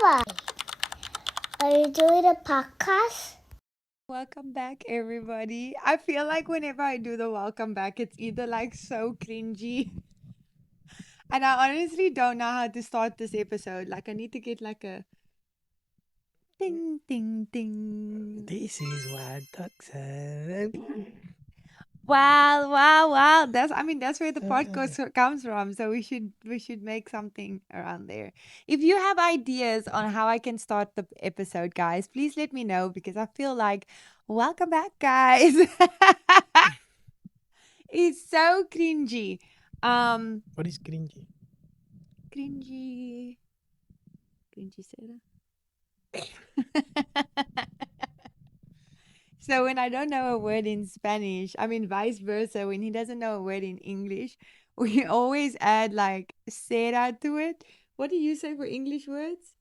Baba, are you doing a podcast? Welcome back, everybody. I feel like whenever I do the welcome back, it's either like so cringy. And I honestly don't know how to start this episode. Like, I need to get like a ding, ding, ding. This is what Doc said. Wow. That's where the podcast comes from. So we should make something around there. If you have ideas on how I can start the episode, guys, please let me know because I feel like welcome back, guys. It's so cringy. What is cringy? Cringy. Cringy Sarah. So when I don't know a word in Spanish, I mean vice versa, when he doesn't know a word in English, we always add like Sarah to it. What do you say for English words?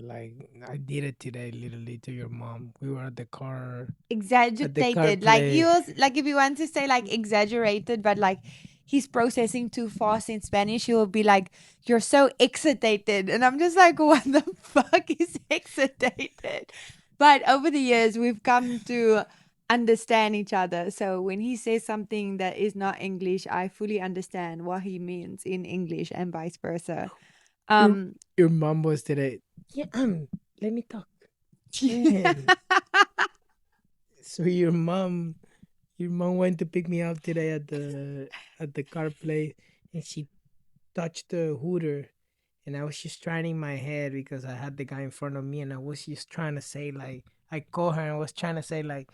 Like I did it today, literally to your mom. We were at the car Exaggerated. Like play. you also, like if you want to say like exaggerated, but like he's processing too fast in Spanish, he will be like, "You're so excitated," and I'm just like, "What the fuck is excitated?" But over the years, we've come to understand each other. So when he says something that is not English, I fully understand what he means in English and vice versa. Your, Um, your mom was today. Yeah, let me talk. And so your mom went to pick me up today at the car play, and she touched the hooter, and I was just trying in my head because I had the guy in front of me, and I was just trying to say like I called her and I was trying to say like,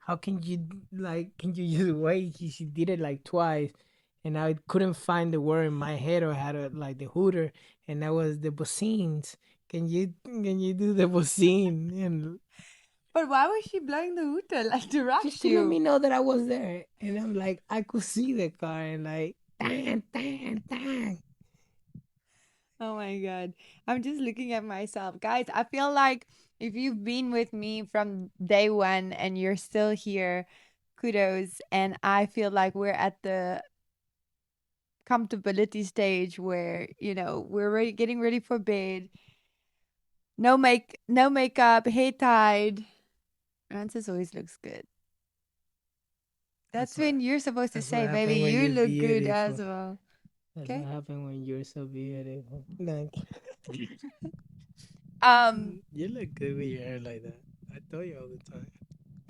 how can you just wait? She did it like twice, and I couldn't find the word in my head or had like the hooter, and that was the bocines. Can you do the bocine? And but why was she blowing the hooter like to just rush to let you? me know that I was there, and I'm like I could see the car and like dang dang dang. Oh my God. I'm just looking at myself. Guys, I feel like if you've been with me from day one and you're still here, kudos. And I feel like we're at the comfortability stage where, we're ready, getting ready for bed. No makeup, hair tied. Francis always looks good. That's That's what when you're supposed to that's what say, baby, happened when you you're look good as beautiful. well. That's what Okay? happened when you're so beautiful. Like, Um, you look good with your hair like that. I tell you all the time.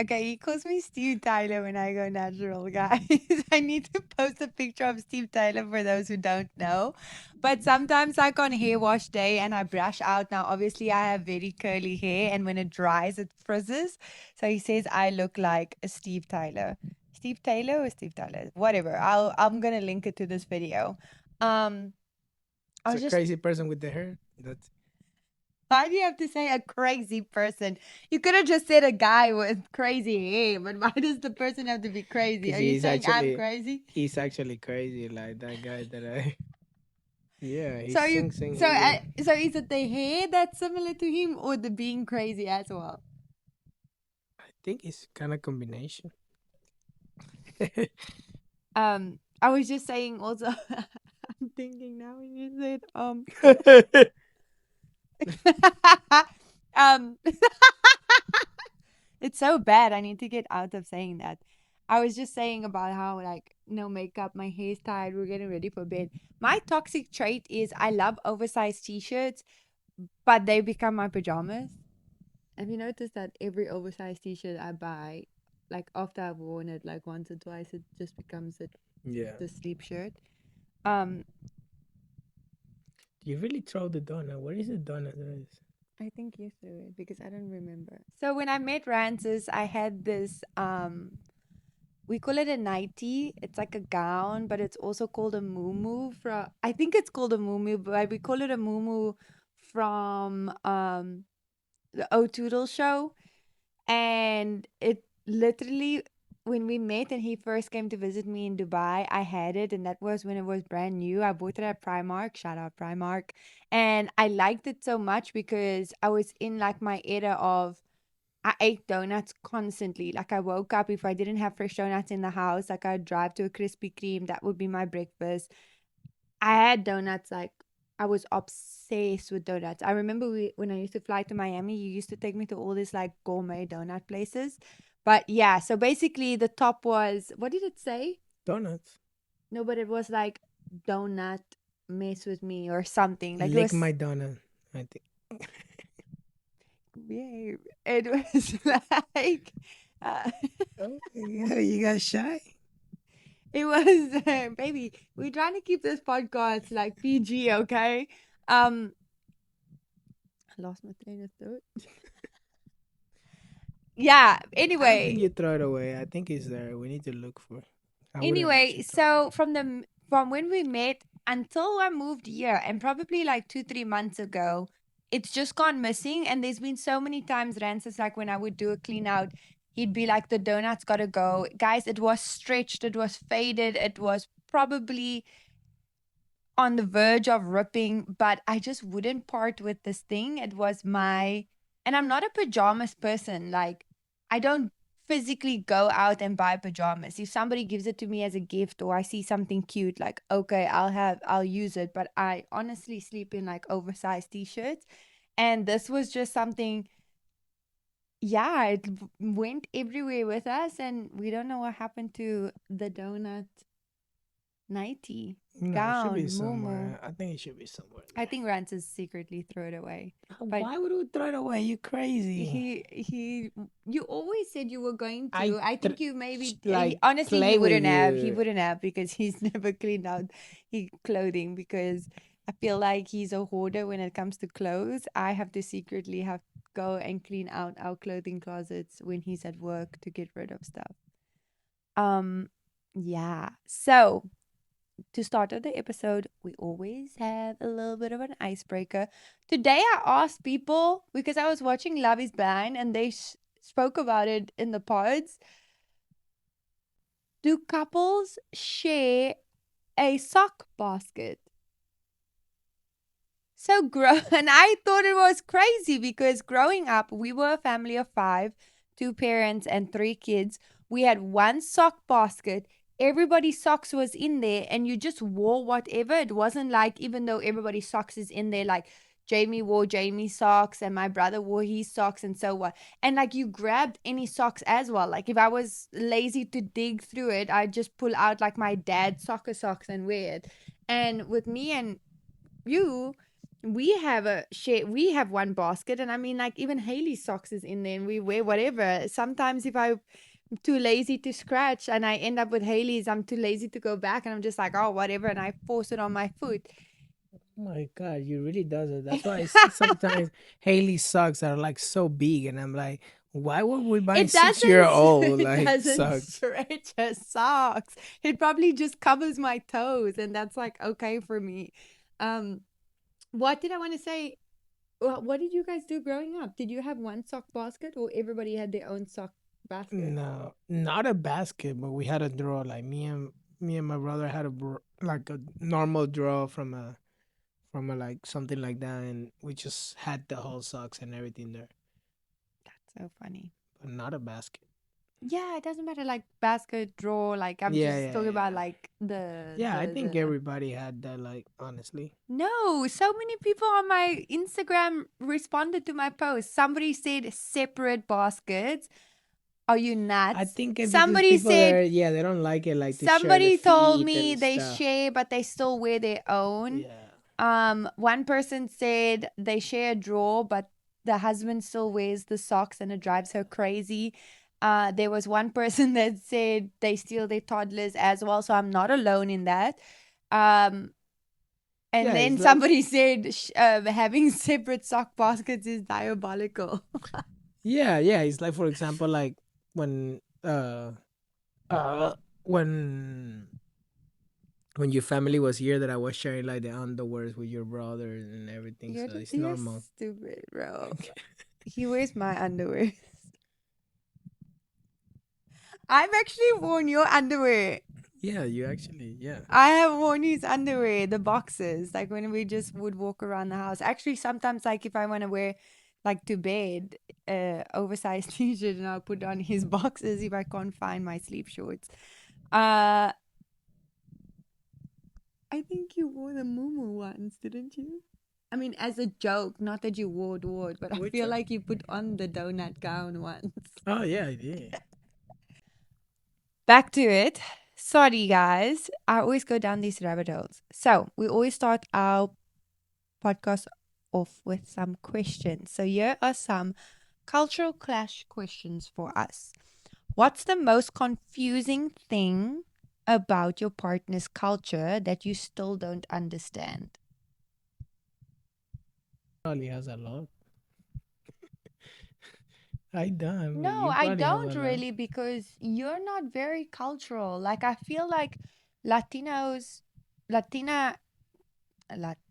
Okay, he calls me Steve Tyler when I go natural, guys. I need to post a picture of Steve Tyler for those who don't know. But sometimes, like on hair wash day, and I brush out. Now, obviously, I have very curly hair, and when it dries, it frizzes. So he says I look like a Steve Tyler. Steve Taylor or Steve Tyler? Whatever. I'm gonna link it to this video. Um, I It's was a just crazy person with the hair. That's Why do you have to say a crazy person? You could have just said a guy with crazy hair, but why does the person have to be crazy? because Are you saying I'm crazy? he's actually crazy. Like that guy that I yeah, he So you sing so he will. so is it the hair that's similar to him or the being crazy as well? I think it's kind of combination. I was just saying also I'm thinking now when you said um it's so bad. I need to get out of saying that. I was just saying about how like no makeup, my hair's tied, we're getting ready for bed. My toxic trait is I love oversized t-shirts, but they become my pajamas. Have you noticed that every oversized t-shirt I buy, like after I've worn it like once or twice, it just becomes Yeah. the sleep shirt. Um, You really throw the donut. What is the donut? I think you threw it because I don't remember. So when I met Rances, I had this we call it a nightie. It's like a gown, but it's also called a muumuu. From I think it's called a muumuu, but we call it a muumuu from the O'Toole show. And it literally, when we met and he first came to visit me in Dubai, I had it, and that was when it was brand new. I bought it at Primark. Shout out Primark. And I liked it so much because I was in like my era of I ate donuts constantly. Like I woke up, if I didn't have fresh donuts in the house, like I'd drive to a Krispy Kreme. That would be my breakfast. I had donuts like I was obsessed with donuts. I remember when I used to fly to Miami, you used to take me to all these like gourmet donut places. But yeah, so basically the top was, what did it say? Donuts. No, but it was like donut mess with me or something. Like it Lick was, my donut. I think. yeah, it was like, uh, Oh, yeah, you got shy. it was, baby, we're trying to keep this podcast like PG, okay? I lost my train of thought. Yeah, I don't think anyway, you throw it away. I think it's there. We need to look for it. I wouldn't let Anyway, you throw it. so from when we met until I moved here, and probably like 2-3 months ago, it's just gone missing. And there's been so many times, Rancis, like when I would do a clean out, he'd be like, "The donut's gotta go." Guys, it was stretched, it was faded, it was probably on the verge of ripping, but I just wouldn't part with this thing. It was my, and I'm not a pajamas person. Like, I don't physically go out and buy pajamas. If somebody gives it to me as a gift or I see something cute, like, okay, I'll use it. But I honestly sleep in like oversized t shirts. And this was just something, yeah, it went everywhere with us. And we don't know what happened to the donut nighty No, it should be gown, muumuu. somewhere. I think it should be somewhere. I think Rances secretly threw it away. But Why would we throw it away? You crazy. he you always said you were going I to. I think you maybe like honestly play with he you. wouldn't have because he's never cleaned out his clothing because I feel like he's a hoarder when it comes to clothes. I have to secretly have go and clean out our clothing closets when he's at work to get rid of stuff. Yeah. So to start of the episode, we always have a little bit of an icebreaker. Today, I asked people because I was watching Love is Blind and they spoke about it in the pods. Do couples share a sock basket? So, and I thought it was crazy because growing up, we were a family of 5, 2 parents, and 3 kids. We had one sock basket. Everybody's socks was in there, and you just wore whatever. It wasn't like, even though everybody's socks is in there, like Jamie wore Jamie's socks, and my brother wore his socks, and so on. And like you grabbed any socks as well. Like if I was lazy to dig through it, I'd just pull out like my dad's soccer socks and wear it. And with me and you, we have one basket, and I mean, like, even Haley's socks is in there and we wear whatever. Sometimes if I'm too lazy to scratch and I end up with Haley's, I'm too lazy to go back and I'm just like, oh, whatever, and I force it on my foot. Oh my God, you really does it. That's why I see sometimes Haley's socks are like so big, and I'm like, why would we buy It 6 year doesn't old it like doesn't socks? stretch as socks. It probably just covers my toes, and that's like okay for me. um what did I want to say? What did you guys do growing up? Did you have one sock basket or everybody had their own sock basket? No, not a basket, but we had a drawer. Like me and my brother had like a normal drawer from a like something like that, and we just had the whole socks and everything there, That's so funny. but not a basket. Yeah, it doesn't matter like basket, drawer, like I'm Yeah, just yeah, talking about yeah. like the Yeah, I the think the everybody had that. Like honestly, No, so many people on my Instagram responded to my post. Somebody said separate baskets. Are you I nuts? think it's because Somebody people said there, yeah, they don't like it, like to share the somebody told feet me and they stuff. share but they still wear their own. Yeah. One person said they share a drawer, but the husband still wears the socks and it drives her crazy. There was one person that said they steal their toddlers as well, so I'm not alone in that. Um, and Yeah, then it's like somebody said having separate sock baskets is diabolical. yeah, it's like for example, like when uh when when your family was here that I was sharing like the underwears with your brother and everything, so it's You're normal. stupid, bro. He wears my underwear. I've actually worn your underwear. Yeah, you actually, yeah. I have worn his underwear, the boxes, like when we just would walk around the house. Actually, sometimes, like if I want to wear, like to bed, oversized t-shirt, and I'll put on his boxes if I can't find my sleep shorts. Uh, I think you wore the muumuu once, didn't you? I mean, as a joke, not that you wore it, but I Which feel one? like you put on the donut gown once. Oh yeah, I did. Back to it. Sorry, guys. I always go down these rabbit holes. So, we always start our podcast off with some questions. So, here are some cultural clash questions for us. What's the most confusing thing about your partner's culture that you still don't understand? Probably has a lot. I don't, but No, you I probably have don't a lot. really because you're not very cultural. Like, I feel like Latinos, Latina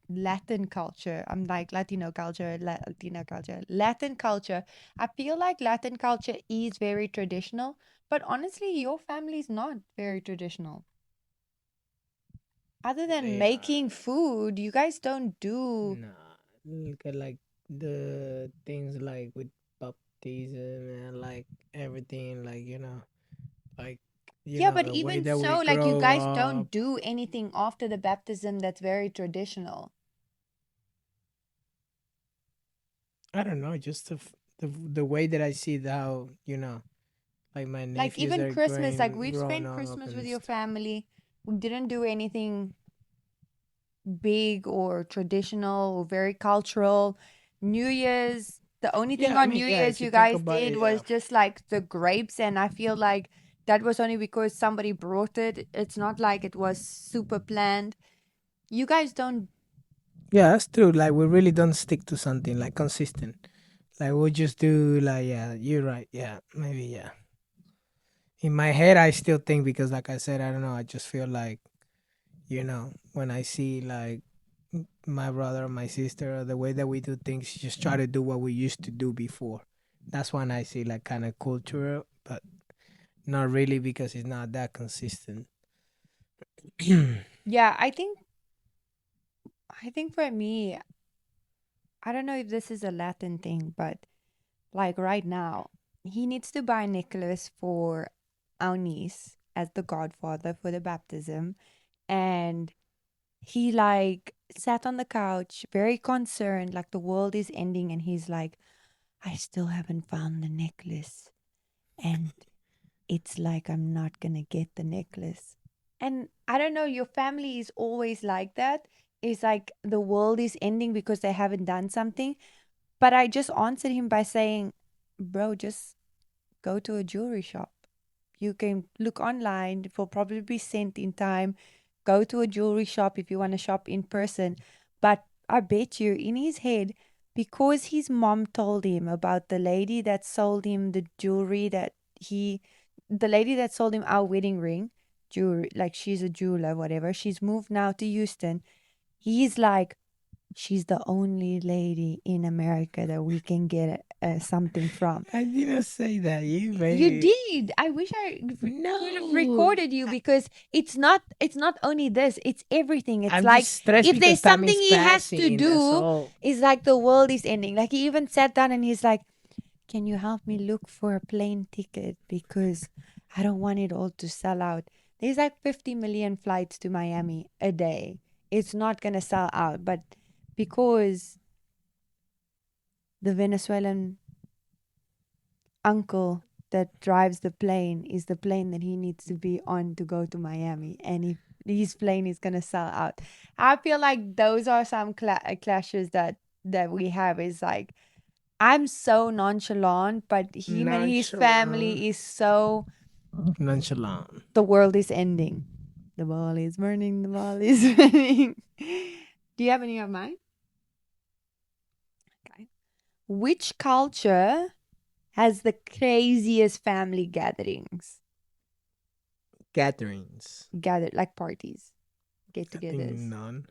Latin culture. I'm like Latino culture, Latina culture, Latin culture. I feel like Latin culture is very traditional, but honestly, your family's not very traditional. Other than They making are. food, you guys don't do. Nah, look at like the things like with baptism and like everything, like like Yeah, but the way even that we so, like you grow guys up. don't do anything after the baptism that's very traditional. I don't know, just the way that I see the how like my Like nephews even are Christmas, like growing we've growing spent up Christmas with and your stuff. family. We didn't do anything big or traditional or very cultural. New Year's, the only thing Yeah, I on mean, New yeah, Year's if you you talk guys about did it, was just like the grapes, and I feel like that was only because somebody brought it. It's not like it was super planned. You guys don't. yeah, that's true. Like we really don't stick to something like consistent. Like we'll just do like, yeah, you're right. Yeah, maybe, yeah. In my head, I still think because, like I said, I don't know. I just feel like, when I see like my brother or my sister or the way that we do things, just try to do what we used to do before. That's when I see like kind of cultural, but not really because it's not that consistent. Yeah, I think for me, I don't know if this is a Latin thing, but like right now, he needs to buy a necklace for our niece as the godfather for the baptism. And he like sat on the couch, very concerned, like the world is ending. And he's like, I still haven't found the necklace. And it's like I'm not going to get the necklace. And I don't know, your family is always like that. It's like the world is ending because they haven't done something. But I just answered him by saying, bro, just go to a jewelry shop. You can look online, it will probably be sent in time. Go to a jewelry shop if you want to shop in person. But I bet you in his head, because his mom told him about the lady that sold him the jewelry the lady that sold him our wedding ring, jewelry, like she's a jeweler, whatever. She's moved now to Houston. He's like, she's the only lady in America that we can get something from. I didn't say that. You You made it. did. I wish I could have No. recorded you because it's not only this, it's everything. It's I'm just like stressed if because there's time something is he has to passing. That's do, all. it's like the world is ending. Like he even sat down and he's like, "Can you help me look for a plane ticket because I don't want it all to sell out." There's like 50 million flights to Miami a day. It's not going to sell out, but because the Venezuelan uncle that drives the plane is the plane that he needs to be on to go to Miami, and if his plane is gonna sell out, I feel like those are some clashes that we have. Is like I'm so nonchalant, but him and his Nonchalant. family is so Nonchalant. the world is ending, the world is burning, the world is burning. Do you have any of mine? Okay. Which culture has the craziest family Gatherings. like parties, I think get-togethers? none.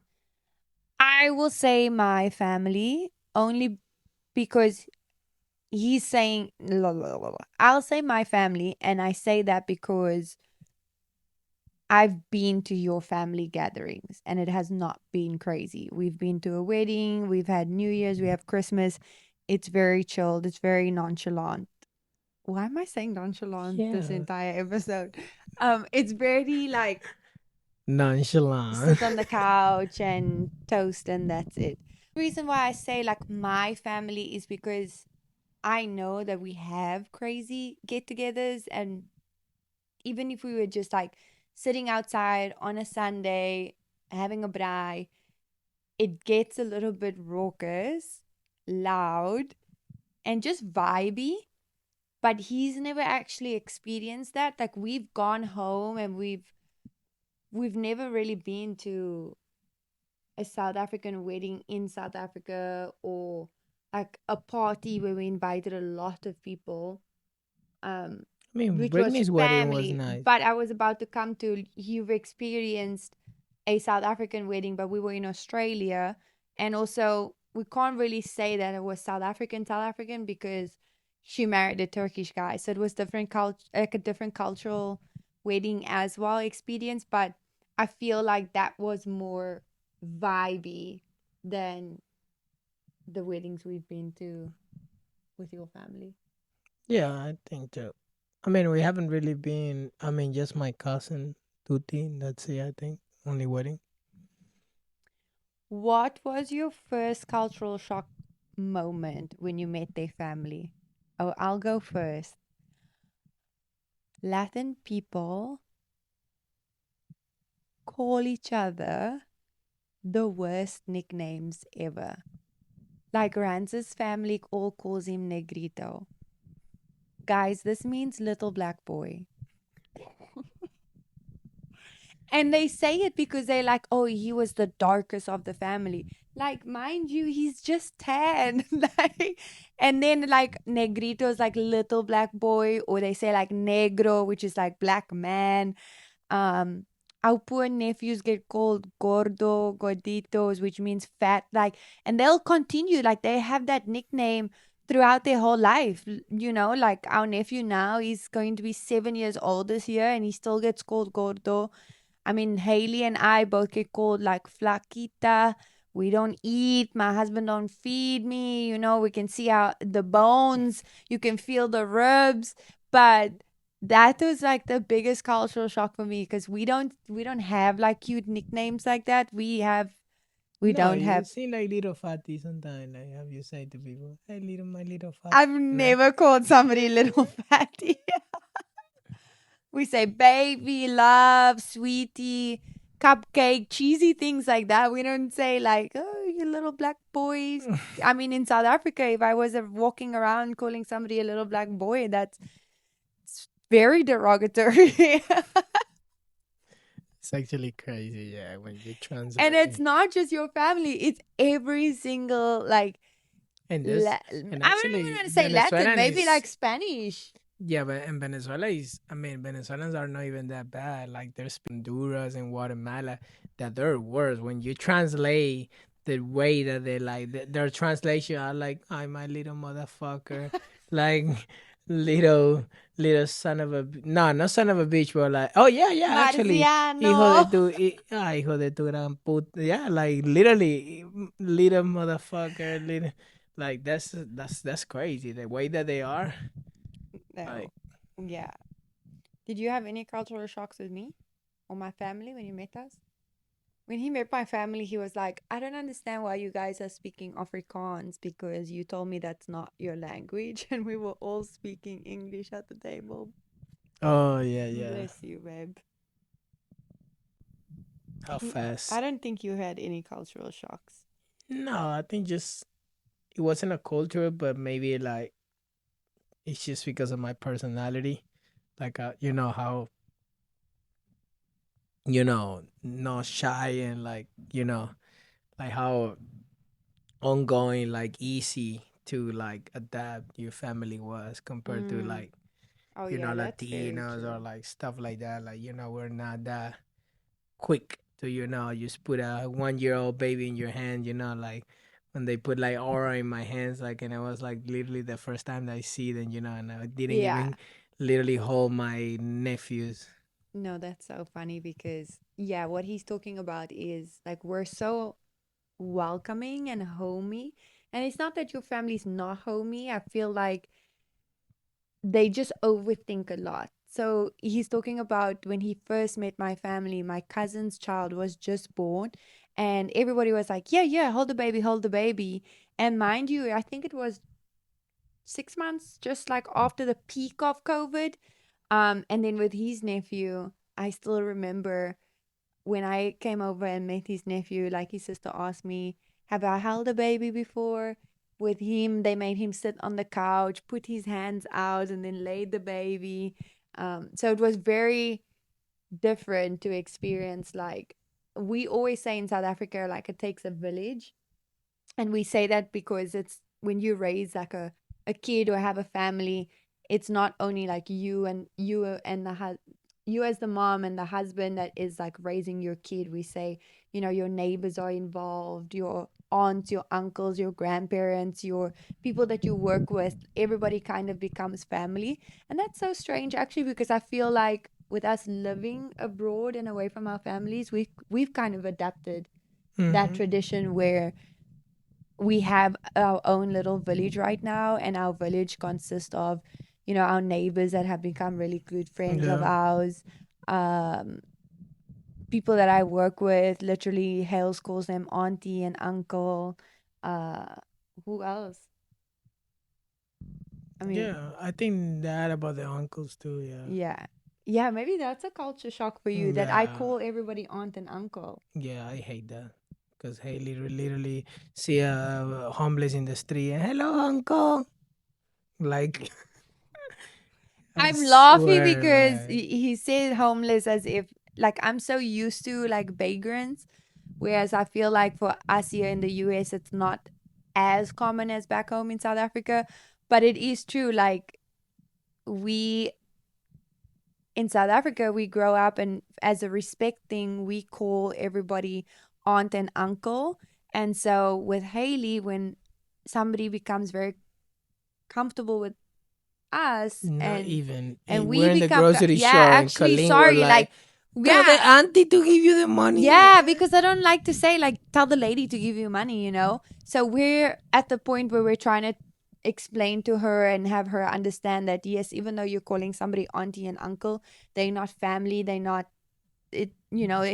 I will say my family only because he's saying la, la, la, la. I'll say my family, and I say that because I've been to your family gatherings and it has not been crazy. We've been to a wedding, we've had New Year's, we have Christmas. It's very chilled, it's very nonchalant. Why am I saying nonchalant this Yeah. entire episode? It's very like Nonchalant. sit on the couch and toast, and that's it. The reason why I say like my family is because I know that we have crazy get-togethers, and even if we were just like sitting outside on a Sunday having a braai, it gets a little bit raucous, loud, and just vibey. But he's never actually experienced that. Like we've gone home and we've never really been to a South African wedding in South Africa, or like a party where we invited a lot of people. Um, I mean, which was Britney's wedding was family. nice. But I was about to come to, you've experienced a South African wedding, but we were in Australia. And also, we can't really say that it was South African, because she married a Turkish guy. So it was different like a different cultural wedding as well experience. But I feel like that was more vibey than the weddings we've been to with your family. Yeah, I think so. I mean, we haven't really been. I mean, just my cousin Tuti. That's it. I think only wedding. What was your first cultural shock moment when you met their family? Oh, I'll go first. Latin people call each other the worst nicknames ever. Like Rance's family all calls him Negrito. Guys, this means little black boy. And they say it because they're like, oh, he was the darkest of the family. Like, mind you, he's just tan. Like, and then like negrito is like little black boy, or they say like negro, which is like black man. Um, our poor nephews get called gordo, gorditos, which means fat. Like, and they'll continue. Like, they have that nickname throughout their whole life. You know, like our nephew now, he's going to be 7 years old this year, and he still gets called gordo. I mean, Haley and I both get called like flaquita. We don't eat. My husband don't feed me. You know, we can see how the bones. You can feel the ribs. But that was like the biggest cultural shock for me, because we don't have like cute nicknames like that. We No, don't you have. see like little fatty sometimes. Like have you say to people, "Hey, little my little fat." I've No. never called somebody little fatty. We say baby, love, sweetie, cupcake, cheesy things like that. We don't say like, oh, you little black boys. I mean, in South Africa, if I was walking around calling somebody a little black boy, that's very derogatory. It's actually crazy, yeah, when you And it's translate. not just your family, it's every single, like, And La- this, I'm and not even actually, going to say Latin, Venezuelan maybe is, like Spanish. yeah, but in Venezuela is, I mean, Venezuelans are not even that bad. Like there's Honduras and Guatemala that they're worse. When you translate the way that they like their translation are like, "I'm my little motherfucker," like little son of a no, not son of a bitch, but like, oh yeah, yeah, actually, hijo de Marciano. tu, hijo de tu gran puta, yeah, like literally, little motherfucker, little, like that's crazy. The way that they are, No. like. Yeah. Did you have any cultural shocks with me or my family when you met us? When he met my family, he was like, I don't understand why you guys are speaking Afrikaans, because you told me that's not your language. And we were all speaking English at the table. Oh yeah, yeah. Bless you, babe. How I fast? don't think you had any cultural shocks. No, I think just it wasn't a culture, but maybe like it's just because of my personality. Like you know how not shy and like like how ongoing, like easy to like adapt your family was compared to Mm. like Oh, yeah, that's very Latinos or true. like stuff like that. Like we're not that quick to just put a 1 year old baby in your hand, like when they put like aura in my hands, like, and it was like literally the first time that I see them, and I didn't Yeah. even literally hold my nephews. No, that's so funny because, yeah, what he's talking about is like we're so welcoming and homey. And it's not that your family's not homey. I feel like they just overthink a lot. So he's talking about when he first met my family, my cousin's child was just born, and everybody was like, yeah, yeah, hold the baby, hold the baby. And mind you, I think it was 6 months, just like after the peak of COVID. And then with his nephew, I still remember when I came over and met his nephew, like his sister asked me, have I held a baby before? With him, they made him sit on the couch, put his hands out, and then laid the baby. So it was very different to experience. Like we always say in South Africa, like it takes a village. And we say that because it's when you raise like a kid or have a family, it's not only like you and you as the mom and the husband that is like raising your kid. We say, your neighbors are involved, your aunts, your uncles, your grandparents, your people that you work with, everybody kind of becomes family. And that's so strange actually, because I feel like with us living abroad and away from our families, we've kind of adapted that Mm-hmm. tradition where we have our own little village right now, and our village consists of, our neighbors that have become really good friends of Yeah. ours. Um, People that I work with, literally, Hales calls them auntie and uncle. Uh, who else? I mean, Yeah. I think that about the uncles too. Yeah. yeah. Yeah, maybe that's a culture shock for you that I Yeah. call everybody aunt and uncle. Yeah. I hate that because hey, literally see a homeless in the street and hello, uncle. Like, I I'm laughing swear, because man. he said homeless as if, like, I'm so used to like vagrants, whereas I feel like for us here in the US, it's not as common as back home in South Africa. But it is true. Like, we in South Africa, we grow up, and as a respect thing, we call everybody aunt and uncle. And so with Haley, when somebody becomes very comfortable with us, Not and even. we We're in the become grocery yeah, store and actually, Colleen were sorry, like, like, tell the yeah, auntie to give you the money. yeah, because I don't like to say, like, tell the lady to give you money. So we're at the point where we're trying to explain to her and have her understand that, yes, even though you're calling somebody auntie and uncle, they're not family, they're not it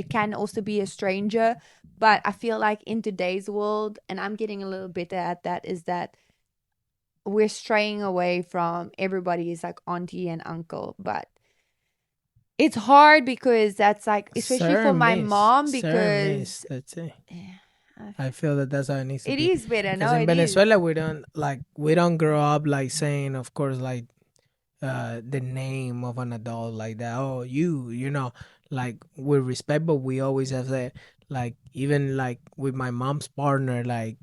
can also be a stranger. But I feel like in today's world, and I'm getting a little better at that, is that we're straying away from everybody's like auntie and uncle. But it's hard because that's like, especially Sir, for my miss. mom, Sir, miss. because That's it. yeah, I feel that that's how it needs to it be. is better. Because No, in it is. Venezuela, we don't grow up like saying, of course, like the name of an adult like that. Oh, like with respect, but we always have that. Like even like with my mom's partner, like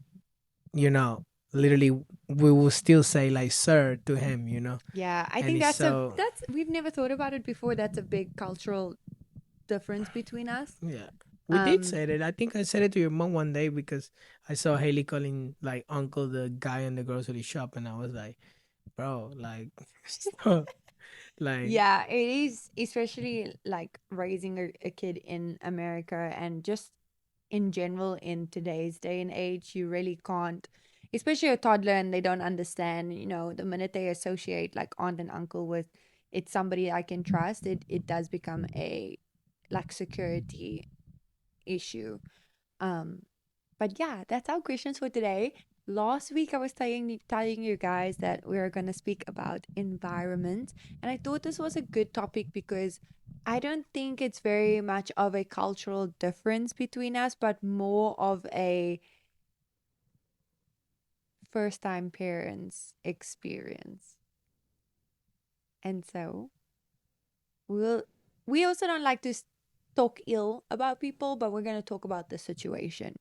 you know, literally we will still say like sir to him. Yeah, I And think it's so that's we've never thought about it before. That's a big cultural difference between us. yeah. We did Um, say it. I think I said it to your mom one day because I saw Haley calling like uncle the guy in the grocery shop, and I was like, bro, like, stop. Like, yeah, it is, especially like raising a kid in America and just in general in today's day and age. You really can't, especially a toddler, and they don't understand, the minute they associate like aunt and uncle with it's somebody I can trust, it does become a like security issue. Um, but yeah, that's our questions for today. Last week, I was telling you guys that we are going to speak about environment. And I thought this was a good topic because I don't think it's very much of a cultural difference between us, but more of a first time parents experience. And so we'll, we also don't like to talk ill about people, but we're going to talk about the situation.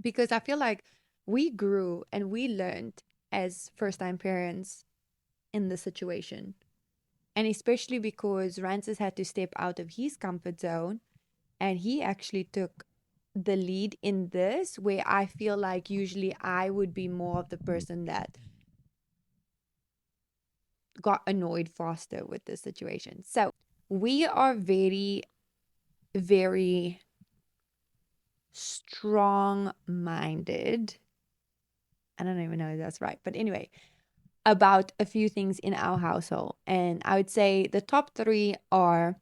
Because I feel like we grew and we learned as first time parents in the situation. And especially because Rances had to step out of his comfort zone, and he actually took the lead in this, where I feel like usually I would be more of the person that got annoyed faster with the situation. So we are very, very strong minded. I don't even know if that's right. But anyway, about a few things in our household. And I would say the top three are: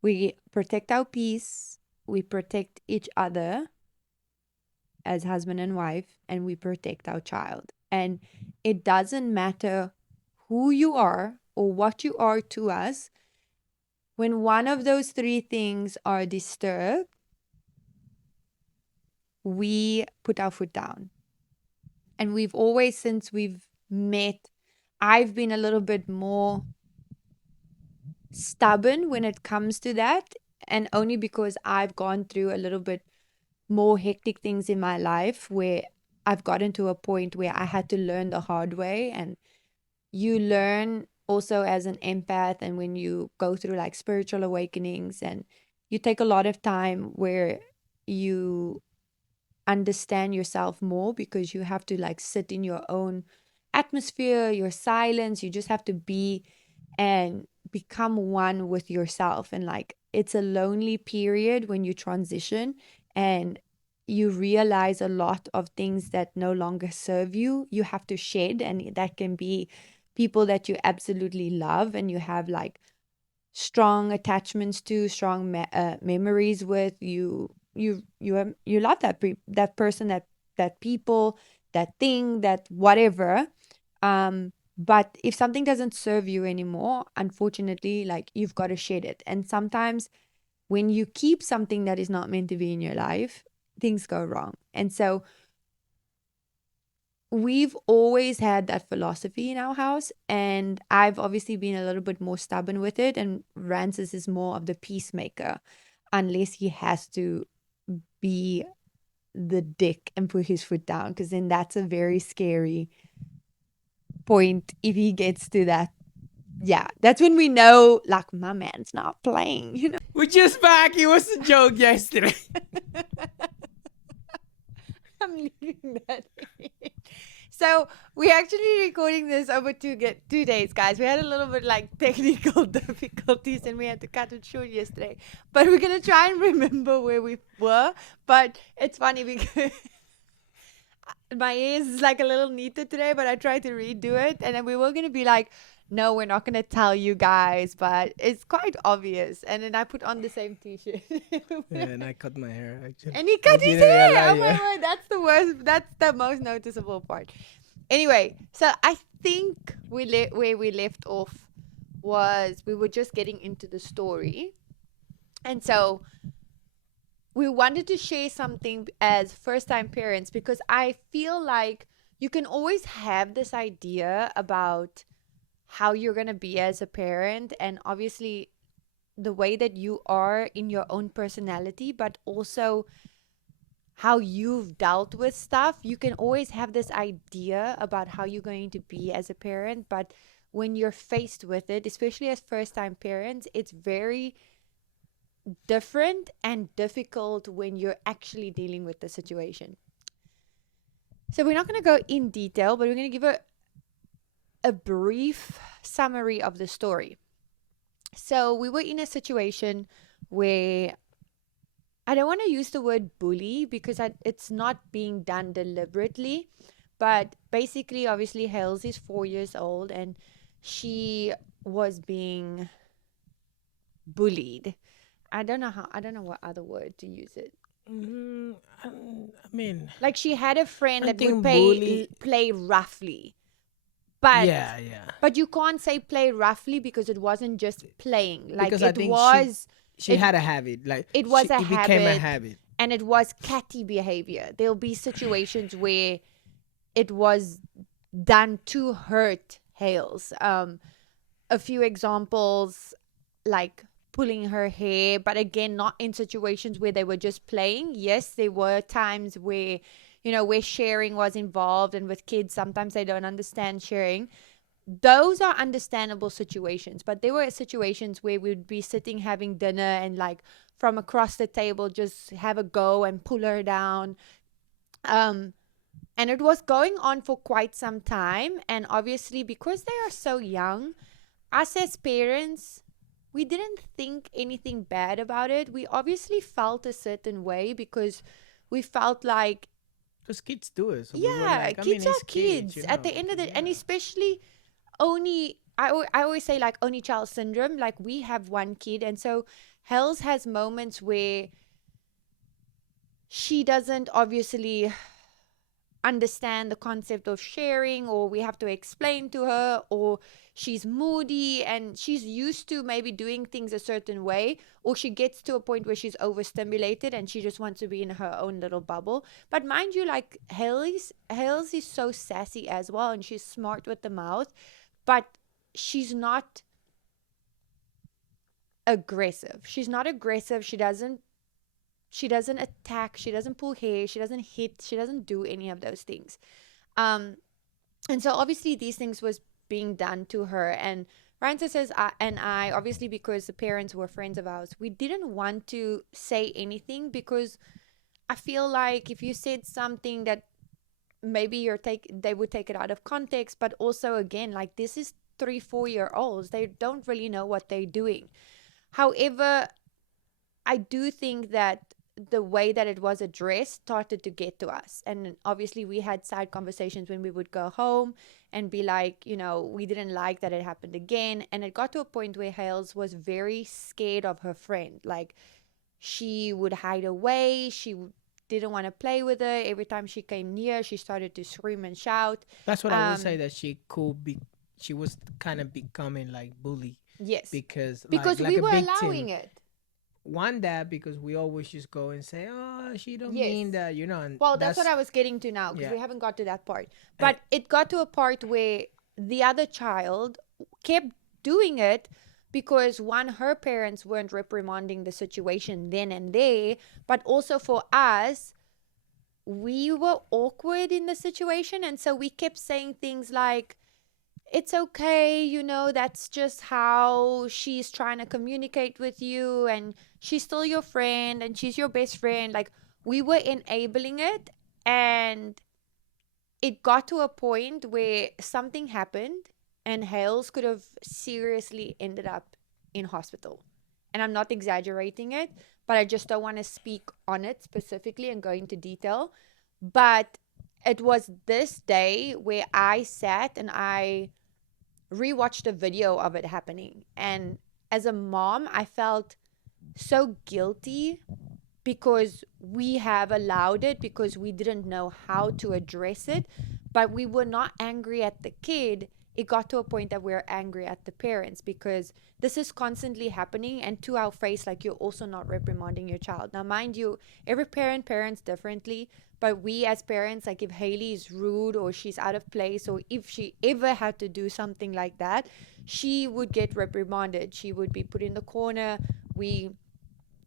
we protect our peace, we protect each other as husband and wife, and we protect our child. And it doesn't matter who you are or what you are to us. When one of those three things are disturbed, we put our foot down. And we've always, since we've met, I've been a little bit more stubborn when it comes to that. And only because I've gone through a little bit more hectic things in my life where I've gotten to a point where I had to learn the hard way. And you learn also as an empath, and when you go through like spiritual awakenings, and you take a lot of time where you understand yourself more, because you have to like sit in your own atmosphere, your silence. You just have to be and become one with yourself. And like, it's a lonely period when you transition and you realize a lot of things that no longer serve you. You have to shed, and that can be people that you absolutely love and you have like strong attachments to, strong memories with. You love that person, that people, that thing, that whatever. But if something doesn't serve you anymore, unfortunately, like, you've got to shed it. And sometimes when you keep something that is not meant to be in your life, things go wrong. And so we've always had that philosophy in our house, and I've obviously been a little bit more stubborn with it, and Rancis is more of the peacemaker, unless he has to be the dick and put his foot down, because then that's a very scary point if he gets to that. Yeah, that's when we know, like, my man's not playing, you know. We're just back. It was a joke yesterday. I'm leaving that. So we're actually recording this over 2 days, guys. We had a little bit like technical difficulties and we had to cut it short yesterday. But we're gonna try and remember where we were. But it's funny because my hair is like a little neater today, but I tried to redo it, and then we were gonna be like, no, we're not gonna tell you guys, but it's quite obvious. And then I put on the same t-shirt. Yeah, and I cut my hair actually. And he cut I his didn't hair. realize, Oh my yeah. word, that's the worst. That's the most noticeable part. Anyway, so I think where we left off was we were just getting into the story. And so we wanted to share something as first-time parents, because I feel like you can always have this idea about how you're going to be as a parent, and obviously the way that you are in your own personality, but also how you've dealt with stuff. You can always have this idea about how you're going to be as a parent, but when you're faced with it, especially as first-time parents, it's very different and difficult when you're actually dealing with the situation. So we're not going to go in detail, but we're going to give a brief summary of the story. So we were in a situation where, I don't want to use the word bully because it's not being done deliberately, but basically, obviously, Hales is 4 years old and she was being bullied. I don't know what other word to use it. I mean, Like, she had a friend I that think would bully. play roughly. But Yeah, yeah. but you can't say play roughly because it wasn't just playing. Like, Because I it think was she it, had a habit. Like it was a it became a habit, habit. and it was catty behavior. There'll be situations where it was done to hurt Hales. A few examples, like pulling her hair, but again, not in situations where they were just playing. Yes, there were times where, where sharing was involved, and with kids, sometimes they don't understand sharing. Those are understandable situations, but there were situations where we'd be sitting having dinner and, like, from across the table just have a go and pull her down. And it was going on for quite some time, and obviously, because they are so young, us as parents, we didn't think anything bad about it. We obviously felt a certain way because we felt like Because kids do it. So we were Yeah, like, I mean, kids it's are kids, kids you at the know. end of the, and Yeah. especially only I always say like only child syndrome. Like we have one kid, and so Hells has moments where she doesn't obviously understand the concept of sharing, or we have to explain to her, or she's moody and she's used to maybe doing things a certain way, or she gets to a point where she's overstimulated and she just wants to be in her own little bubble. But mind you, like Hales is so sassy as well, and she's smart with the mouth, but she's not aggressive. She's not aggressive. She doesn't attack, she doesn't pull hair, she doesn't hit, she doesn't do any of those things. um and so obviously these things was being done to her, and Ranta says, and I obviously, because the parents were friends of ours, we didn't want to say anything, because I feel like if you said something that maybe they would take it out of context, but also again, like, this is 3 4 year olds, they don't really know what they're doing. However, I do think that the way that it was addressed started to get to us. And obviously, we had side conversations when we would go home and be like, we didn't like that it happened again. And it got to a point where Hales was very scared of her friend. Like, she would hide away. Didn't want to play with her. Every time she came near, she started to scream and shout. That's what I would say, Um, that she could be, she was kind of becoming like bully, yes, because because like we a were victim. allowing it. One, that because we always just go and say, oh, she don't Yes. mean that, you know, and Well, that's what that's, I was getting to now, because yeah. we haven't got to that part. And But it got to a part where the other child kept doing it because, one, her parents weren't reprimanding the situation then and there, but also for us, we were awkward in the situation. And so we kept saying things like, it's okay, that's just how she's trying to communicate with you, and she's still your friend, and she's your best friend. Like, we were enabling it, and it got to a point where something happened, and Hales could have seriously ended up in hospital. And I'm not exaggerating it, but I just don't want to speak on it specifically and go into detail. But it was this day where I sat and I rewatched a video of it happening. And as a mom, I felt so guilty because we have allowed it, because we didn't know how to address it. But we were not angry at the kid. It got to a point that we are angry at the parents, because this is constantly happening, and to our face, like, you're also not reprimanding your child. Now, mind you, every parent parents differently, but we as parents, like, if Haley is rude or she's out of place, or if she ever had to do something like that, she would get reprimanded. She would be put in the corner.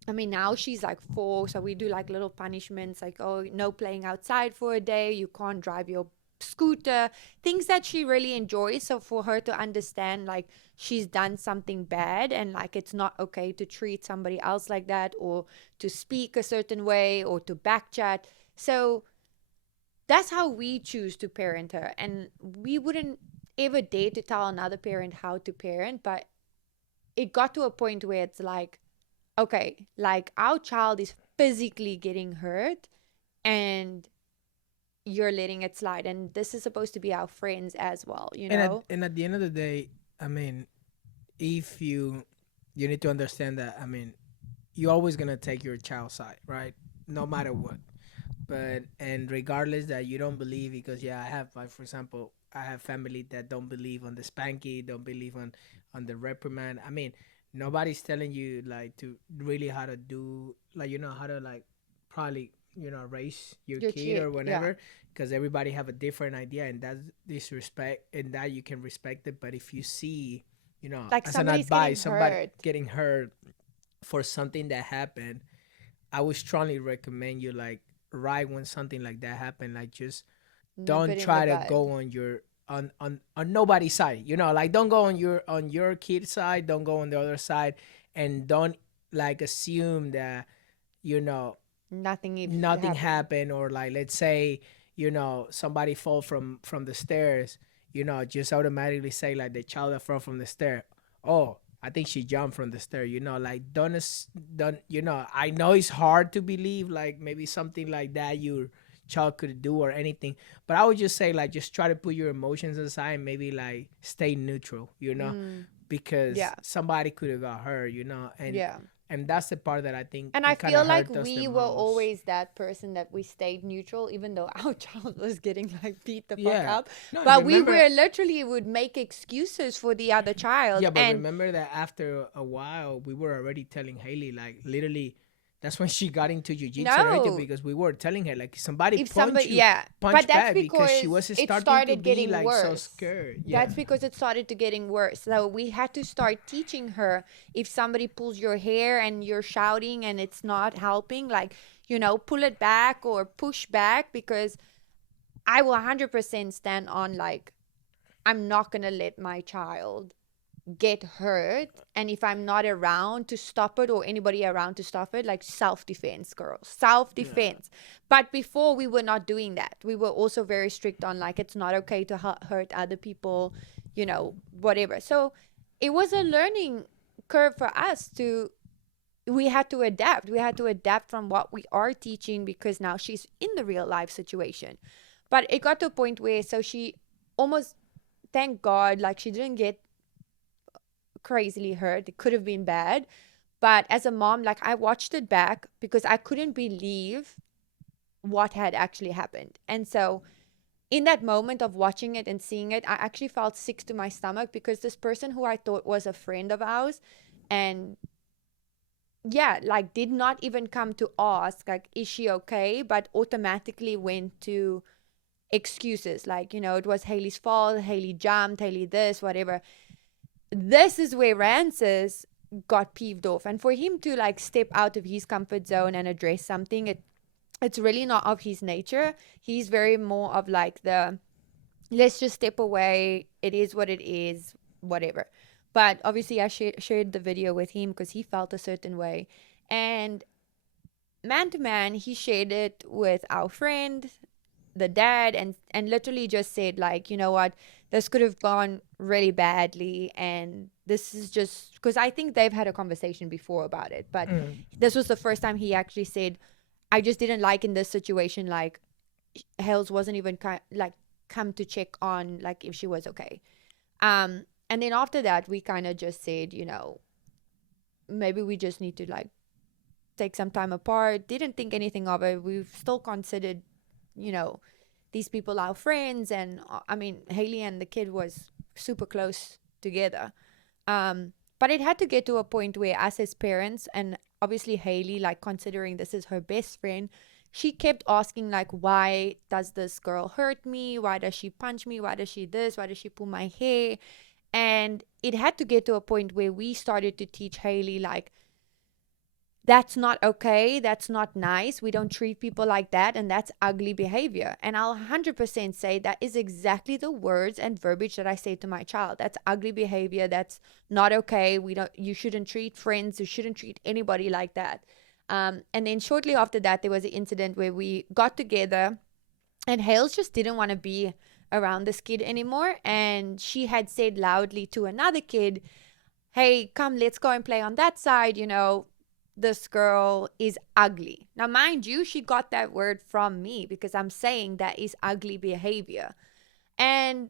Now she's like 4, so we do like little punishments, like, oh, no playing outside for a day, you can't drive your scooter, things that she really enjoys. So for her to understand, like, she's done something bad, and like, it's not okay to treat somebody else like that, or to speak a certain way, or to backchat. So that's how we choose to parent her. And we wouldn't ever dare to tell another parent how to parent, but it got to a point where it's like, okay, like, our child is physically getting hurt, and you're letting it slide. And this is supposed to be our friends as well, you and at, know? and at the end of the day, I mean, if you need to understand that, I mean, you're always gonna take your child's side, right? No matter what. But and regardless that you don't believe, because yeah, I have, like, for example, I have family that don't believe on the spanky, don't believe on the reprimand. I mean, nobody's telling you like to really how to do, like, how to, like, probably, raise your Your kid kid, or yeah. whatever, because everybody have a different idea, and that's disrespect, and that you can respect it. But if you see, Like, as an somebody's getting advice, somebody hurt. getting hurt for something that happened, I would strongly recommend you, like, right when something like that happened, like, just Nip don't it in the try to bud. go on your on nobody's side, like, don't go on your kid's side, don't go on the other side, and don't, like, assume that, you know Nothing even nothing happened. happened, or, like, let's say, somebody fall from the stairs, just automatically say, like, the child that fell from the stair, oh, I think she jumped from the stair, like, don't, I know it's hard to believe, like, maybe something like that, child could do or anything. But I would just say like just try to put your emotions aside and maybe like stay neutral, because Yeah. somebody could have got hurt, and Yeah. and that's the part that I think And I it kind of feel like hurt us the we were most. always that person that we stayed neutral, even though our child was getting like beat the fuck Yeah. up. No, But we remember. were literally would make excuses for the other child. Yeah, but And remember that after a while, we were already telling Haley, like, literally, that's when she got into jujitsu and everything, no, because we were telling her, like, somebody if punch somebody, you, yeah, punch but that's back, because she because was it starting to started be, getting like, so worse. scared. Yeah. That's because it started to getting worse. So we had to start teaching her, if somebody pulls your hair and you're shouting and it's not helping, like, pull it back or push back, because I will 100% stand on, like, I'm not going to let my child get hurt, and if I'm not around to stop it or anybody around to stop it, like, self-defense, girls, self-defense. But before, we were not doing that. We were also very strict on, like, it's not okay to hurt other people, whatever. So it was a learning curve for us. We had to adapt from what we are teaching, because now she's in the real life situation. But it got to a point where, so she almost, thank God, like, she didn't get crazily hurt. It could have been bad. But as a mom, like, I watched it back because I couldn't believe what had actually happened. And so in that moment of watching it and seeing it, I actually felt sick to my stomach, because this person who I thought was a friend of ours, and yeah, like, did not even come to ask, like, is she okay? But automatically went to excuses. Like, it was Haley's fault. Haley jumped, Haley this, whatever. This is where Rances got peeved off. And for him to, like, step out of his comfort zone and address something, it's really not of his nature. He's very more of, like, the, let's just step away. It is what it is, whatever. But obviously I shared the video with him because he felt a certain way. And man to man, he shared it with our friend, the dad, and literally just said, like, you know what, this could have gone really badly, and this is just because I think they've had a conversation before about it, but this was the first time he actually said, I just didn't like in this situation, like, Hales wasn't even come to check on, like, if she was okay. And then after that, we kind of just said, maybe we just need to, like, take some time apart. Didn't think anything of it. We've still considered, these people our friends, and I mean, Haley and the kid was super close together. But it had to get to a point where us as parents, and obviously Haley, like, considering this is her best friend, she kept asking, like, why does this girl hurt me? Why does she punch me? Why does she this? Why does she pull my hair? And it had to get to a point where we started to teach Haley, like, that's not okay. That's not nice. We don't treat people like that. And that's ugly behavior. And I'll 100% say that is exactly the words and verbiage that I say to my child. That's ugly behavior. That's not okay. You shouldn't treat friends. You shouldn't treat anybody like that. And then shortly after that, there was an incident where we got together, and Hales just didn't want to be around this kid anymore. And she had said loudly to another kid, hey, come, let's go and play on that side, this girl is ugly. Now, mind you, she got that word from me, because I'm saying that is ugly behavior. And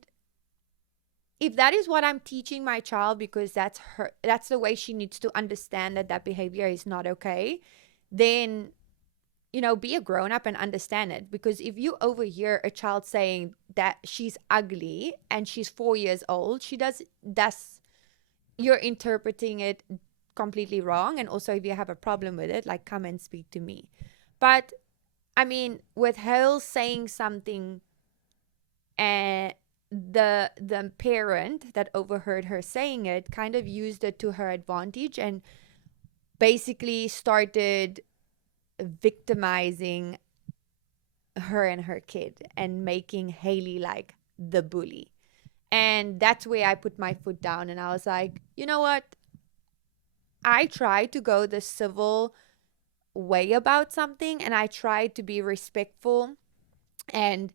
if that is what I'm teaching my child, because that's the way she needs to understand that behavior is not okay, then, be a grown up and understand it. Because if you overhear a child saying that she's ugly and she's 4 years old, you're interpreting it completely wrong. And also, if you have a problem with it, like, come and speak to me. But I mean, with Hale saying something, and the parent that overheard her saying it kind of used it to her advantage, and basically started victimizing her and her kid, and making Haley, like, the bully. And that's where I put my foot down, and I was like, you know what, I try to go the civil way about something, and I try to be respectful and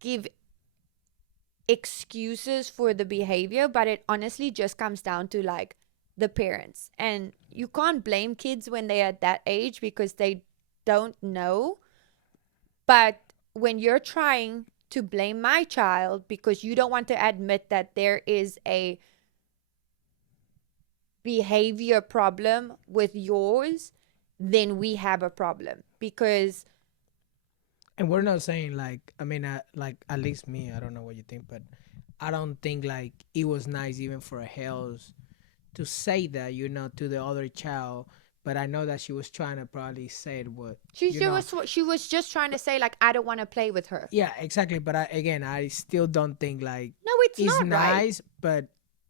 give excuses for the behavior, but it honestly just comes down to, like, the parents. And you can't blame kids when they're at that age, because they don't know But when you're trying to blame my child because you don't want to admit that there is a behavior problem with yours, then we have a problem. Because And we're not saying like, I mean, like at least me, I don't know what you think, but I don't think like it was nice even for Hales to say that, to the other child. But I know that she was trying to probably say what, she was just trying to say, like, I don't want to play with her. yeah, exactly. But I still don't think like No, it's not right. nice. But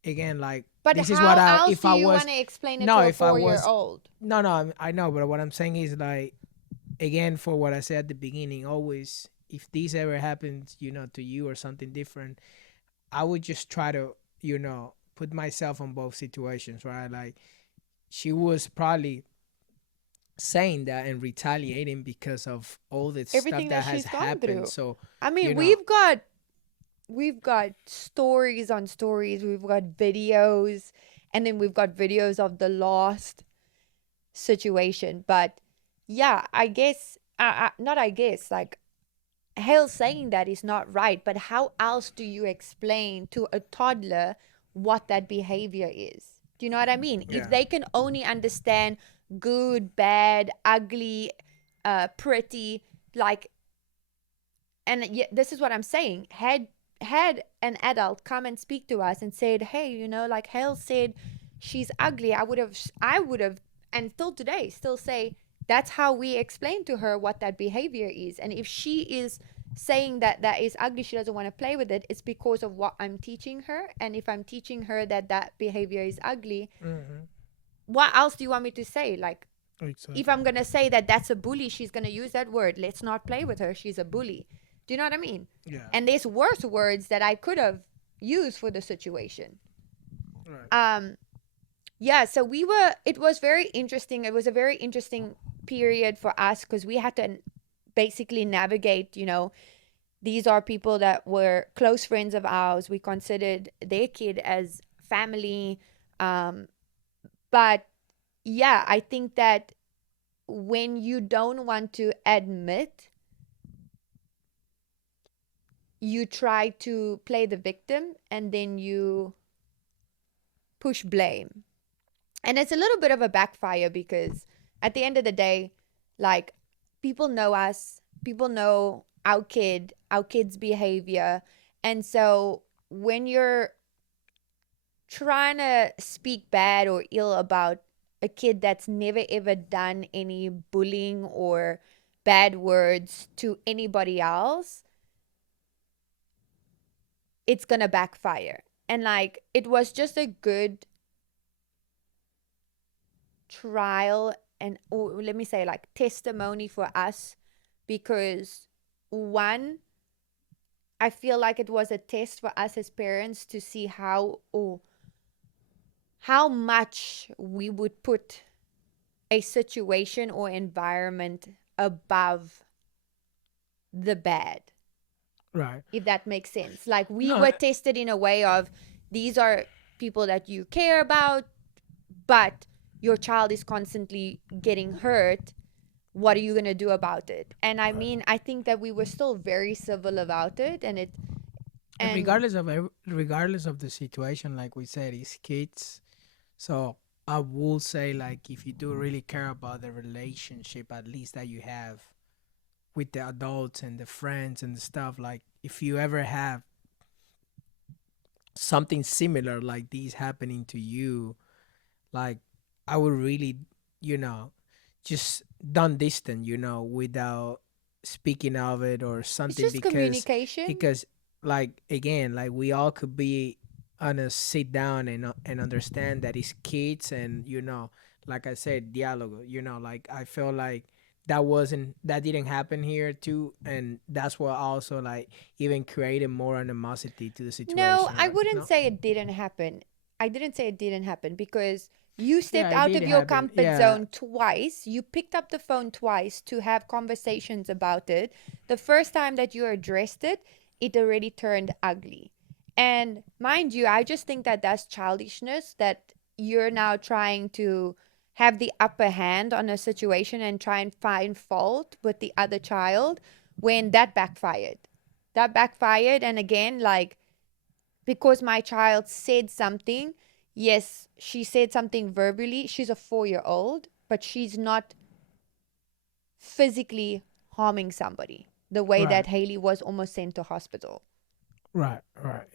again, like, But this is how what else if do I you was, want to explain it no, to a if I was, 4-year-old? no, I know. But what I'm saying is like, again, for what I said at the beginning, always, if this ever happens, to you or something different, I would just try to, put myself on both situations, right? Like, she was probably saying that and retaliating because of all the stuff Everything that that has she's gone happened. through. So, I mean, you know, we've got stories on stories, we've got videos, and then we've got videos of the last situation. But yeah, I guess, not I guess, like, Hale saying that is not right, but how else do you explain to a toddler what that behavior is? Do you know what I mean? If yeah, they can only understand good, bad, ugly, pretty, like, and this is what I'm saying. Had an adult come and speak to us and said, "Hey, like Hale said, she's ugly," I would have, and still today, still say that's how we explain to her what that behavior is. And if she is saying that that is ugly, she doesn't want to play with it, it's because of what I'm teaching her. And if I'm teaching her that that behavior is ugly, mm-hmm. what else do you want me to say? Like, Exactly. if I'm gonna say that that's a bully, she's gonna use that word. Let's not play with her. She's a bully. Do you know what I mean? Yeah. And there's worse words that I could have used for the situation. Right. Yeah. So it was very interesting. It was a very interesting period for us because we had to basically navigate. These are people that were close friends of ours. We considered their kid as family. But yeah, I think that when you don't want to admit, you try to play the victim and then you push blame. And it's a little bit of a backfire because at the end of the day, like, people know us, people know our kid's behavior. And so when you're trying to speak bad or ill about a kid that's never ever done any bullying or bad words to anybody else, it's gonna backfire. And like, it was just a good trial, and, or let me say, like, testimony for us, because one, I feel like it was a test for us as parents to see how much we would put a situation or environment above the bad, Right. if that makes sense. Like, we No. were tested in a way of, these are people that you care about, but your child is constantly getting hurt. What are you going to do about it? And I mean, I think that we were still very civil about it. And And regardless of the situation, like we said, it's kids. So I will say, like, if you do really care about the relationship, at least that you have with the adults and the friends and the stuff, like, if you ever have something similar like this happening to you, like, I would really, you know, just done distant, without speaking of it or it's something, just communication. because like, again, like, we all could be on a sit down and understand that it's kids, and like I said, dialogue, like, I feel like that didn't happen here too, and that's what also, like, even created more animosity to the No, situation, I right? wouldn't No. say it didn't happen. I didn't say it didn't happen because you stepped Yeah, it out did of your happen. comfort Yeah. zone twice. You picked up the phone twice to have conversations about it. The first time that you addressed it, it already turned ugly. And mind you, I just think that that's childishness, that you're now trying to have the upper hand on a situation and try and find fault with the other child, when that backfired. That backfired. And again, like, because my child said something, yes, she said something verbally. She's a 4-year-old, but she's not physically harming somebody the way Right. that Haley was almost sent to hospital. Right.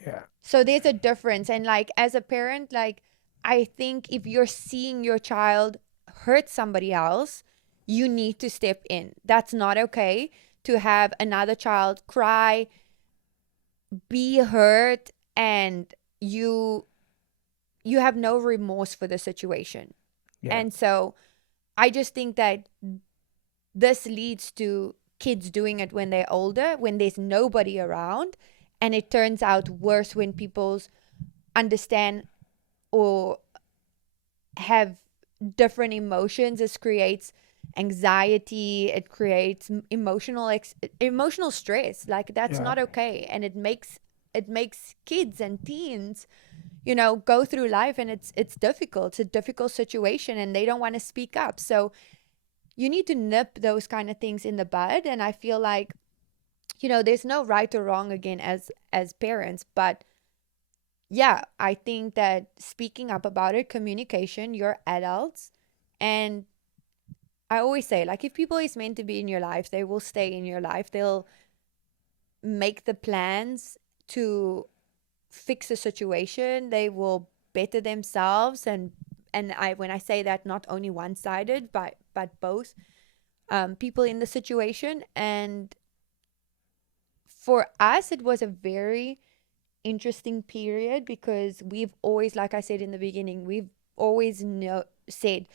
Yeah. So there's a difference. And like, as a parent, like, I think if you're seeing your child hurt somebody else, you need to step in. That's not okay to have another child cry, be hurt, and you have no remorse for the situation. Yeah. And so I just think that this leads to kids doing it when they're older, when there's nobody around, and it turns out worse when people understand or have different emotions. It creates anxiety, it creates emotional stress. Like, that's Yeah. not okay, and it makes kids and teens, go through life, and it's difficult. It's a difficult situation, and they don't want to speak up. So you need to nip those kind of things in the bud. And I feel like, there's no right or wrong, again, as parents. But yeah, I think that speaking up about it, communication, you're adults. And I always say, like, if people is meant to be in your life, they will stay in your life. They'll make the plans to fix the situation. They will better themselves. And when I say that, not only one-sided, but both people in the situation. And for us, it was a very interesting period, because we've always, like I said in the beginning, we've always said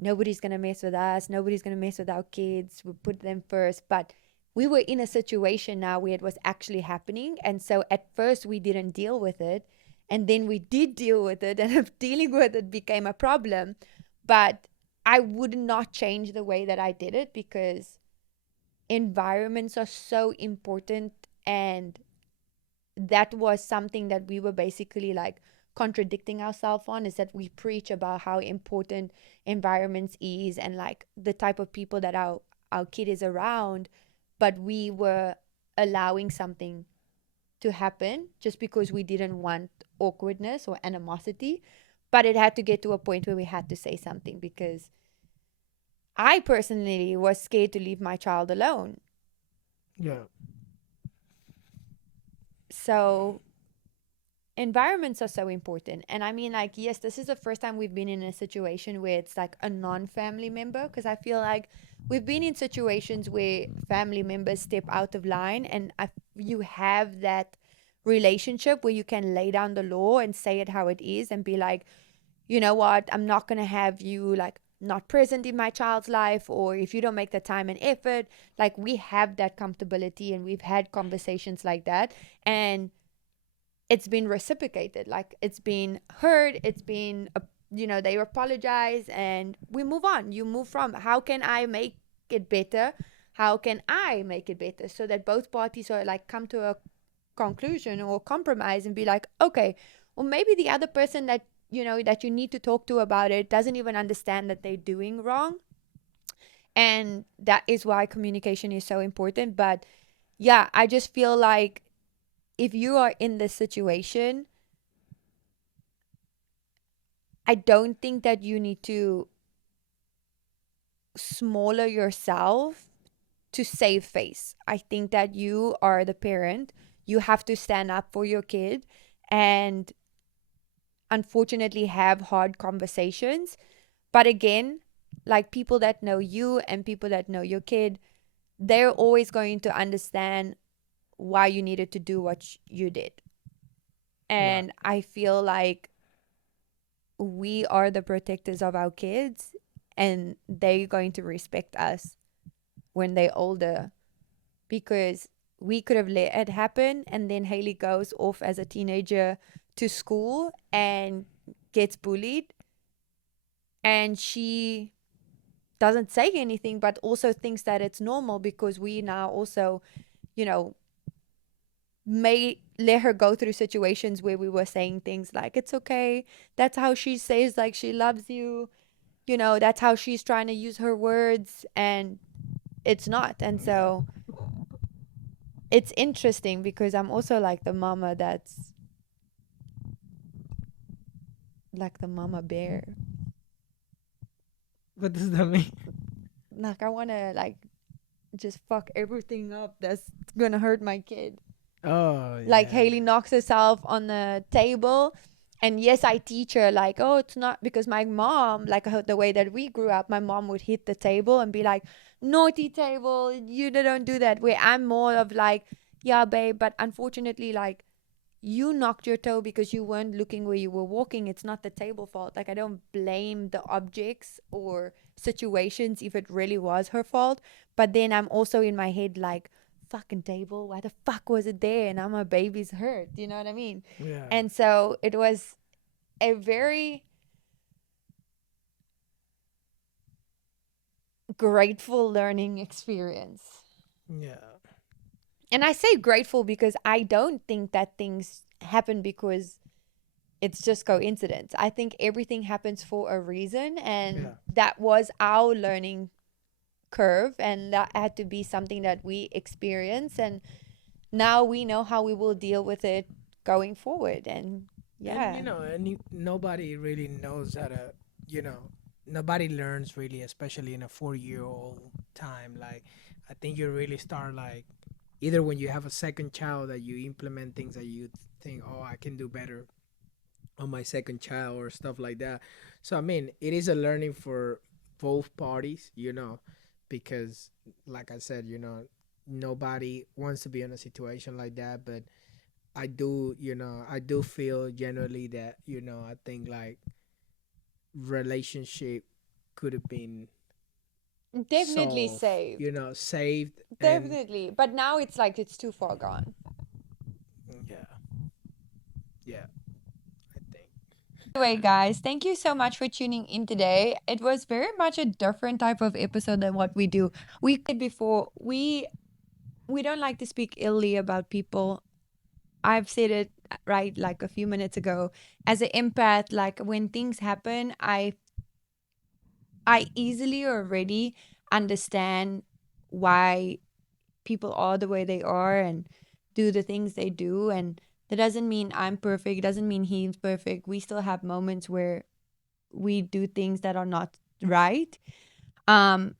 nobody's going to mess with us, nobody's going to mess with our kids, we put them first. But we were in a situation now where it was actually happening, and so at first we didn't deal with it, and then we did deal with it, and dealing with it became a problem. But I would not change the way that I did it, because environments are so important. And that was something that we were basically like contradicting ourselves on, is that we preach about how important environments is, and like the type of people that our kid is around, but we were allowing something to happen just because we didn't want awkwardness or animosity. But it had to get to a point where we had to say something, because I personally was scared to leave my child alone. Yeah. So environments are so important. And I mean, like, yes, this is the first time we've been in a situation where it's like a non-family member, because I feel like we've been in situations where family members step out of line, and you have that relationship where you can lay down the law and say it how it is, and be like, you know what, I'm not going to have you like not present in my child's life, or if you don't make the time and effort. Like, we have that comfortability, and we've had conversations like that. And it's been reciprocated. Like, it's been heard, it's been they apologize, and we move on. You move from, how can I make it better, how can I make it better, so that both parties are like, come to a conclusion or compromise, and be like, okay, or maybe the other person that that you need to talk to about it doesn't even understand that they're doing wrong. And that is why communication is so important. But yeah, I just feel like if you are in this situation, I don't think that you need to smaller yourself to save face. I think that you are the parent. You have to stand up for your kid, and unfortunately have hard conversations. But again, like, people that know you and people that know your kid, they're always going to understand why you needed to do what you did. And I feel like we are the protectors of our kids, and they're going to respect us when they're older, because we could have let it happen, and then Haley goes off as a teenager to school and gets bullied, and she doesn't say anything, but also thinks that it's normal, because we now also, you know, may let her go through situations where we were saying things like, it's okay, that's how she says, like, she loves you, that's how she's trying to use her words, and it's not. And so it's interesting because I'm also like the mama that's like the mama bear. What does that mean? Like I want to like just fuck everything up that's gonna hurt my kid. Oh Like yeah. Haley knocks herself on the table, and yes, I teach her like, oh, it's not because my mom, like the way that we grew up, my mom would hit the table and be like, naughty table, you don't do that. Where I'm more of like, yeah, babe, but unfortunately, like you knocked your toe because you weren't looking where you were walking. It's not the table fault. Like I don't blame the objects or situations if it really was her fault. But then I'm also in my head like, fucking table, why the fuck was it there? And now my baby's hurt. You know what I mean? Yeah. And so it was a very grateful learning experience. Yeah. And I say grateful because I don't think that things happen because it's just coincidence. I think everything happens for a reason, and Yeah. that was our learning curve, and that had to be something that we experience, and now we know how we will deal with it going forward. And And yeah, nobody really knows how to, nobody learns really, especially in a 4-year-old time. Like, I think you really start like either when you have a second child that you implement things that you think, oh, I can do better on my second child or stuff like that. So I mean, it is a learning for both parties, because like I said, nobody wants to be in a situation like that, but I do feel generally that, I think like relationship could have been definitely solved, saved. saved. And Definitely. But now it's like it's too far gone. yeah, yeah, I think. Anyway, guys, thank you so much for tuning in today. It was very much a different type of episode than what we do. We said before, we don't like to speak illy about people. I've said it right like a few minutes ago. As an empath, like when things happen, I easily already understand why people are the way they are and do the things they do. And that doesn't mean I'm perfect, doesn't mean he's perfect. We still have moments where we do things that are not right. Um,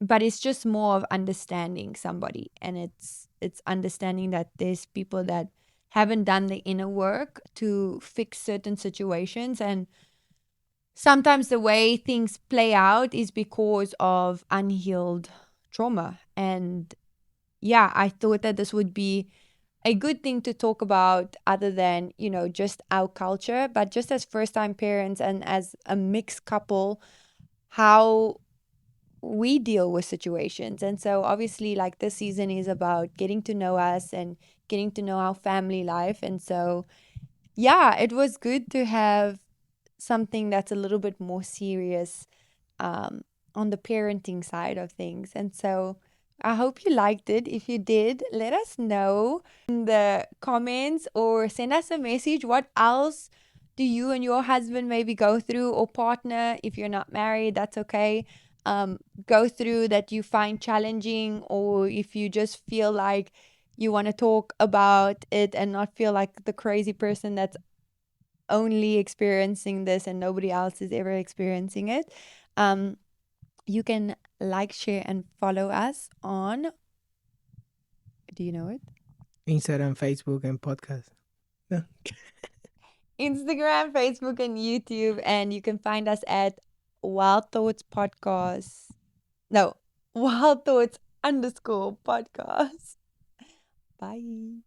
but it's just more of understanding somebody, and it's understanding that there's people that haven't done the inner work to fix certain situations, and sometimes the way things play out is because of unhealed trauma. And yeah, I thought that this would be a good thing to talk about, other than just our culture, but just as first time parents and as a mixed couple, how we deal with situations. And so obviously like this season is about getting to know us and getting to know our family life. And so yeah, it was good to have something that's a little bit more serious, um, on the parenting side of things. And so I hope you liked it. If you did, let us know in the comments or send us a message. What else do you and your husband maybe go through, or partner, if you're not married, that's okay. Go through that you find challenging, or if you just feel like you want to talk about it and not feel like the crazy person that's only experiencing this and nobody else is ever experiencing it. Um, you can like, share, and follow us on. Do you know it? Instagram, Facebook, and podcast. No. Instagram, Facebook, and YouTube. And you can find us at Wild Thoughts Podcast. No, Wild Thoughts _ podcast. Bye.